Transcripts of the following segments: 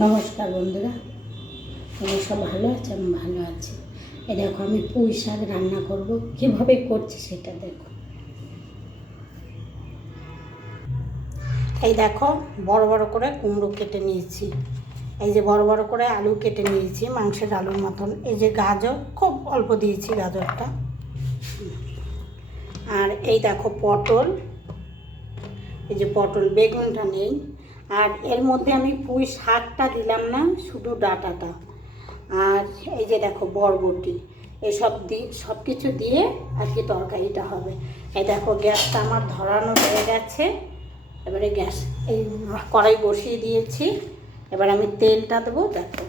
নমস্কার বন্ধুরা, তোমরা সব ভালো আছে? আমি ভালো আছি। এই দেখো, আমি পুঁই শাক রান্না করব। কীভাবে করছি সেটা দেখো। এই দেখো, বড় বড় করে কুমড়ো কেটে নিয়েছি। এই যে বড় বড় করে আলু কেটে নিয়েছি, মাংসের আলুর মতন। এই যে গাজর, খুব অল্প দিয়েছি গাজরটা। আর এই দেখো পটল, এই যে পটল, বেগুনটা নেই। আর এর মধ্যে আমি পুঁই শাকটা দিলাম না, শুধু ডাঁটাটা। আর এই যে দেখো বরবটি, এসব সব কিছু দিয়ে আর কি তরকারিটা হবে। এই দেখো গ্যাসটা আমার ধরানো হয়ে গেছে। এবারে গ্যাস এই কড়াই বসিয়ে দিয়েছি। এবার আমি তেলটা দেবো। দেখো,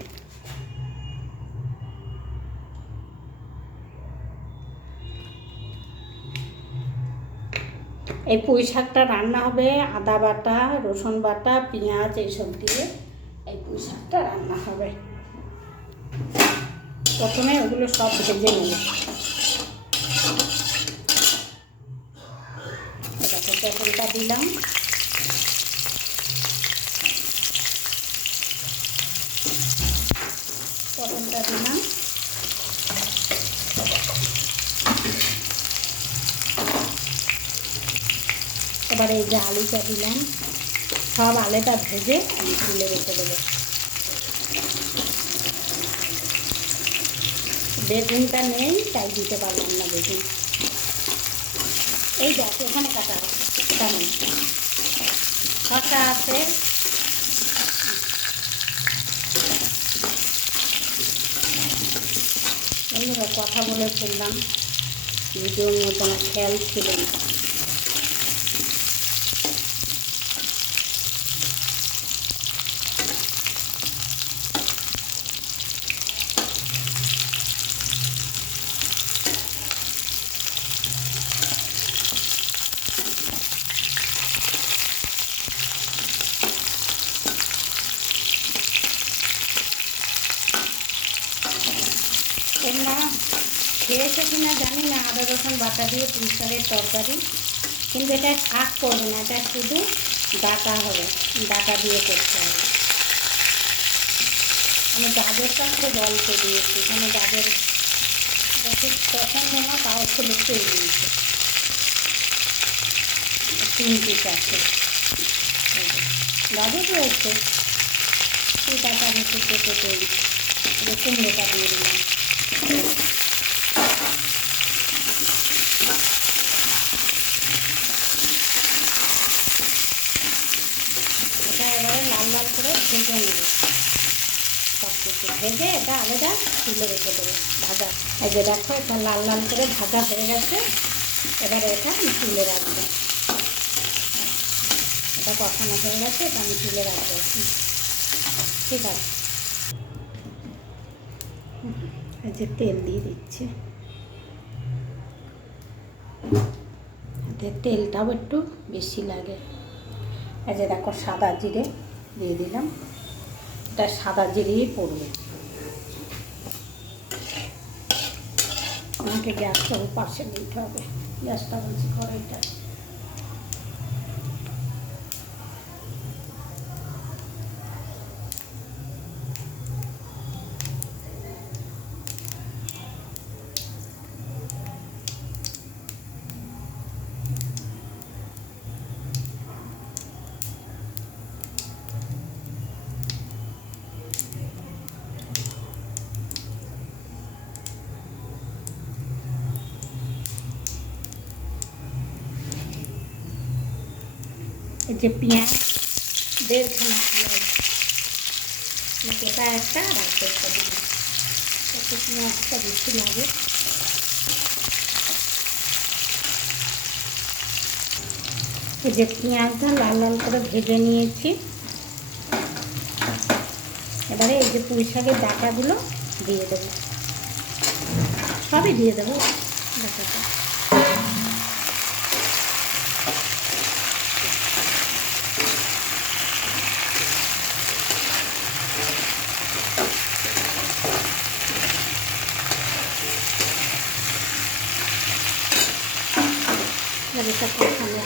এই পুঁই শাকটা রান্না হবে আদা বাটা, রসুন বাটা, পেঁয়াজ এইসব দিয়ে এই পুঁই শাকটা রান্না হবে। প্রথমে ওগুলো সব ভেজে নেব। দেখো পটলটা দিলাম, পটলটা দিলাম। এবার এই যে আলুটা দিলাম, সব আলুটা ভেজে আমি তুলে রেখে দেবো। বেগুনটা নেই তাই দিতে পারলাম না বেগুন। এই দেখ এখানে কাটা আছে, এটা নেই, শসা আছে। বন্ধুরা, কথা বলে ফেললাম, ভিডিওর মধ্যে আমার খেয়াল ছিল না। তোমরা খেয়েছো কিনা জানি না আদা রসুন বাটা দিয়ে পুঁই শাকের তরকারি, কিন্তু এটা শাক করবে না, এটা শুধু ডাঁটা হবে, ডাঁটা দিয়ে করতে হবে। আমি গাজরটা খুব অল্প দিয়েছি, এখানে গাজর খুব পছন্দ না, তাও খুব একটু দিয়েছি, 3 পিস আছে। গাজর রয়েছে, ডাঁটা আমি একটু কেটে তৈরি, কুমড়োটা দিয়ে দিলাম। এটা এবারে লাল লাল করে ভেজে নেব, সব কিছু ভেজে এটা আলাদা তুলে রেখে দেবো ভাজা। এই যে দেখো, এটা লাল লাল করে ভাজা হয়ে গেছে। এবারে এটা আমি তুলে রাখবো। এটা কষানো হয়ে গেছে, এটা আমি তুলে রাখবো। ঠিক আছে, এই যে তেল দিয়ে দিচ্ছি, এতে তেলটাও একটু বেশি লাগে। এই যে দেখো সাদা জিরে দিয়ে দিলাম, এটা সাদা জিরেই পড়বে। আমাকে গ্যাসটা পাশে দিতে হবে, গ্যাসটা বলছি কড়াইটা। এই যে পেঁয়াজ, 1.5খানা পেঁয়াজ, গোটা একটা আর একটা দিলাম, একটু পেঁয়াজটা বেশি লাগে। এই যে পেঁয়াজটা লাল লাল করে ভেজে নিয়েছি। এবারে এই যে পুঁই শাকের ডাঁটাগুলো দিয়ে দেবো, সবই দিয়ে দেবো ডাঁটাটা। এটা কষানো